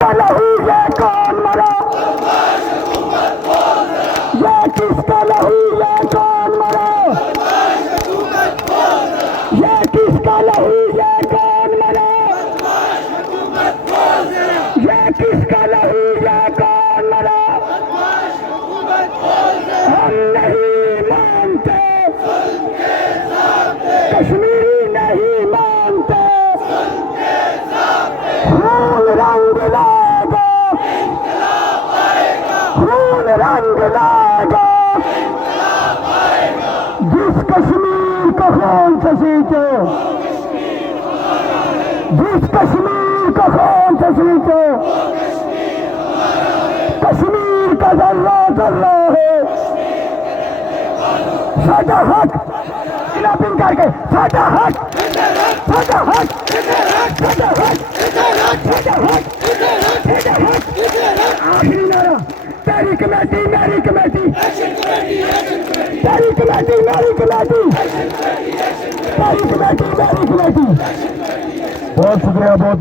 لہو یہ کون مرا، یہ کس کا لہو یہ کون مرا، یہ کس کا لہو یہ کون مرا، یہ کس کا لہو یہ کون مرا، ہم نہیں مانتے کشمیری نہیں مانتے، خون رنگ لائے گا، خون رنگ لائے گا، جس کشمیر کو خون سے سینچے، جس کشمیر کو خون سے سینچے، کشمیر کا ذرہ ذرہ ہے، ساڈا حق کلابنگ کر کے، ساڈا حق، ساڈا حق، ساڈا حق، ساڈا حق، ساڈا حق، آخری نعرہ، تیری کمیٹی میری کمیٹی، تیری کمیٹی میری کمیٹی، تیری کمیٹی میری کمیٹی۔ بہت شکریہ، بہت